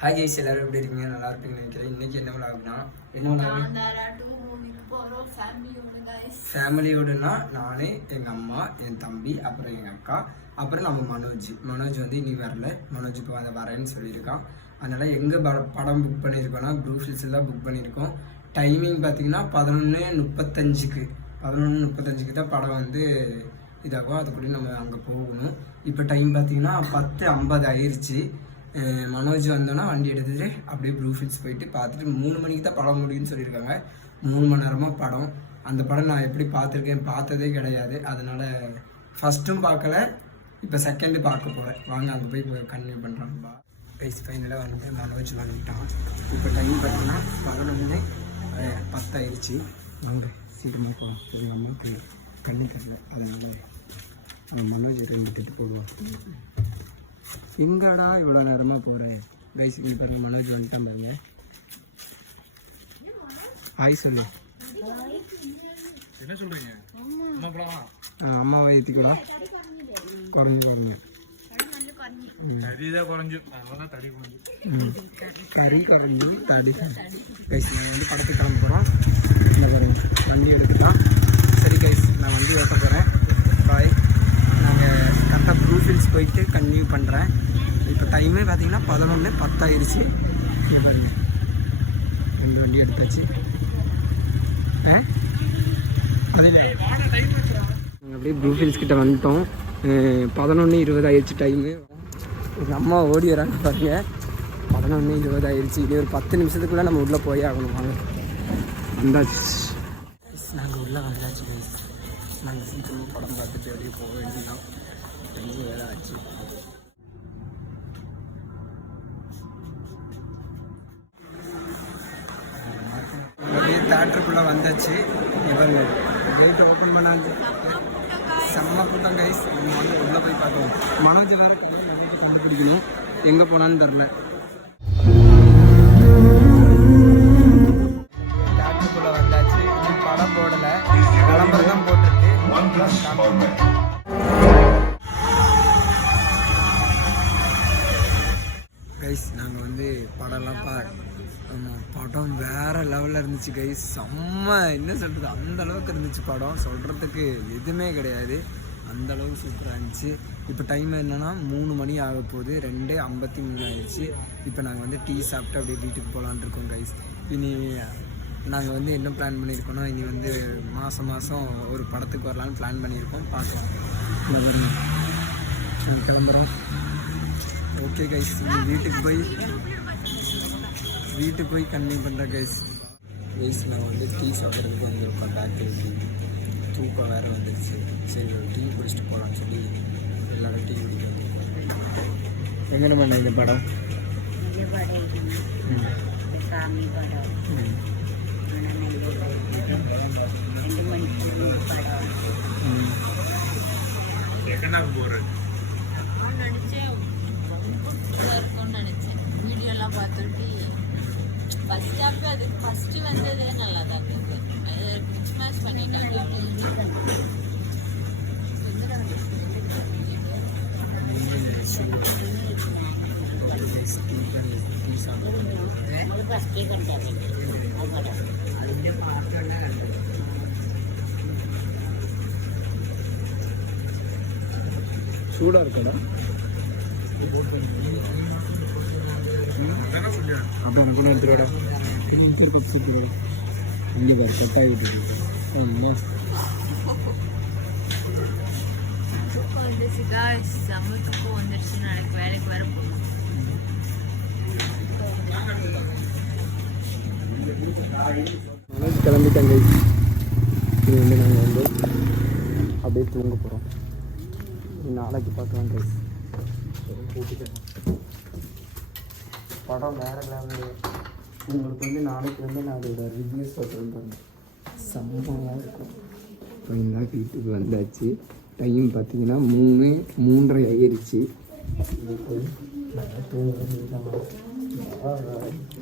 Hi guys, எல்லாரும் எப்படி இருக்கீங்க? நல்லா இருப்பீங்கன்னு நினைக்கிறேன். இன்னைக்கு என்ன விளாகுனா ஃபேமிலியோடுனா நான், எங்கள் அம்மா, என் தம்பி, அப்புறம் எங்கள் அக்கா, அப்புறம் நம்ம மனோஜ் வந்து இனி வரல. மனோஜ் இப்போ அதை வரேன்னு சொல்லியிருக்கான். அதனால் எங்கே படம் புக் பண்ணியிருக்கோன்னா ப்ளூ ஹில்ஸில் தான் புக் பண்ணியிருக்கோம். டைமிங் பார்த்தீங்கன்னா 11:35 தான் படம் வந்து இதாகும். அதுக்குள்ளே நம்ம அங்கே போகணும். இப்போ டைம் பார்த்தீங்கன்னா 10:50 ஆயிடுச்சு. மனோஜ் வந்தோன்னா வண்டி எடுத்துகிட்டு அப்படியே ப்ளூ ஹில்ஸ் போயிட்டு பார்த்துட்டு 3 மணிக்கு தான் படம் முடியும்னு சொல்லியிருக்காங்க. 3 மணி நேரமாக படம். அந்த படம் நான் எப்படி பார்த்துருக்கேன், பார்த்ததே கிடையாது. அதனால் ஃபஸ்ட்டும் பார்க்கல, இப்போ செகண்டு பார்க்க போகிறேன். வாங்க அங்கே போய் கன்டினியூ பண்ணுறாங்கப்பா. கைஸ் ஃபைனலாக வந்து மனோஜ் வந்துட்டான். இப்போ டைம் பார்த்தீங்கன்னா 11:10 ஆயிடுச்சு. வாங்க சீக்கிரமாக போகலாம். சரி, அம்மாவுக்கு கண்ணு தெரியல, அதனால் நம்ம மனோஜ் 2 திட்டு போடுவோம். எங்கடா இவ்வளோ நேரமாக போகிறேன்? கைஸ் இங்கே பாருங்கள், மனோஜ் வந்துட்டான் பாருங்க. ஹாய் சொல்லு. என்ன சொல்கிறீங்க? அம்மாவை ஏற்றிக்கூடா குறைஞ்சு கறி குறைஞ்சு தடி. கைஸ் நான் வந்து படத்துக்கு கிளம்ப போகிறோம். இந்த பாருங்க வண்டி எடுத்துட்டான். சரி கைஸ், நான் வண்டி ஓட்ட போகிறேன். பாய். நாங்கள் கரெக்டாக ப்ளூ ஹில்ஸ் போயிட்டு கன்டினியூ பண்ணுறேன். இப்போ டைமே பார்த்தீங்கன்னா 11:10 ஆயிடுச்சு. இங்கே பாருங்க 2 வண்டி எடுத்தாச்சு. நாங்கள் அப்படியே ப்ளூ ஹில்ஸ் கிட்ட வந்துட்டோம். 11:20 ஆயிடுச்சு டைமு. எங்கள் அம்மா ஓடி வராங்க பாருங்க. 11:20 ஆயிடுச்சு. இது ஒரு 10 நிமிஷத்துக்குள்ளே நம்ம உள்ளே போய் ஆகணும். வாங்க வந்தாச்சு. நாங்கள் உள்ளே வந்தாச்சு. நாங்கள் சீக்கிரமாக படம் பார்த்துட்டு அப்படியே போக வேண்டியதான். கொஞ்சம் வேலை ஆச்சு. அப்படியே தேட்டருக்குள்ளே வந்தாச்சு. இவங்க கேட்டு ஓப்பன் பண்ணாங்க. செம்ம கூட்டம் கைஸ். நம்ம வந்து உள்ளே போய் பார்க்கணும். மனோஜ் வேறு கண்டுபிடிக்கணும், எங்கே போனான்னு தெரில. தேட்டருக்குள்ளே வந்தாச்சு. இன்னும் படம் போடலை, விளம்பரம் தான் போட்டிருக்கு. கைஸ் நாங்கள் வந்து படம்லாம் படம் வேறு லெவலில் இருந்துச்சு கைஸ். செம்ம, என்ன சொல்கிறது, அந்த அளவுக்கு இருந்துச்சு படம். சொல்கிறதுக்கு எதுவுமே கிடையாது. அந்த அளவுக்கு சூப்பராக இருந்துச்சு. இப்போ டைம் என்னென்னா 3 மணி ஆக போகுது. 2:53 ஆயிடுச்சு. இப்போ நாங்கள் வந்து டீ சாப்பிட்டு அப்படியே வீட்டுக்கு போகலான் இருக்கோம் கைஸ். இனி நாங்கள் வந்து என்ன பிளான் பண்ணியிருக்கோன்னா, இனி வந்து மாதம் ஒரு படத்துக்கு வரலான்னு பிளான் பண்ணியிருக்கோம். பார்க்கலாம். கிளம்புறோம். ஓகே கைஸ், வீட்டுக்கு போய் கன்டினியூ பண்ணுறேன் கைஸ். நான் வந்து டீ சாப்பிட்றதுக்கு வந்துருக்கோம். பேக்கரிக்கு தூக்கம் வேறு வந்துடுச்சு. சரி ஒரு டீ குடிச்சிட்டு போகலான்னு சொல்லி எல்லாரும் டீ குடிக்கிறோம். எங்கே பண்ண இந்த படம்? பஸ் ஸ்டாப் அது ஃபர்ஸ்ட் வந்ததே நல்லா தான் இருந்தது. அது கிறிஸ்மஸ் பண்ணிட்டாங்க. சூடாக இருக்கடா. அப்போ எனக்கு கூட எடுத்துருவாடா. இங்கே பாரு கட்டாகி விட்டுருக்கு. தூக்கம் வந்துச்சுக்கா, செம்ம தூக்கம் வந்துடுச்சு. நாளைக்கு வேலைக்கு வர போகணும். கிளம்பிட்டாங்க. இது வந்து நாங்கள் வந்து அப்படியே தூங்க போகிறோம். நாளைக்கு பார்க்கலாம் கைஸ். படம் வேறு லெவலு. உங்களுக்கு வந்து நாளைக்கு வந்து நான் அதோட ரிவ்யூஸ் சொல்கிறேன். செம்மையாக இருக்கும். ஃபைனலாக வீட்டுக்கு வந்தாச்சு. டைம் பார்த்தீங்கன்னா 3:30 ஆயிடுச்சு. தூங்குறது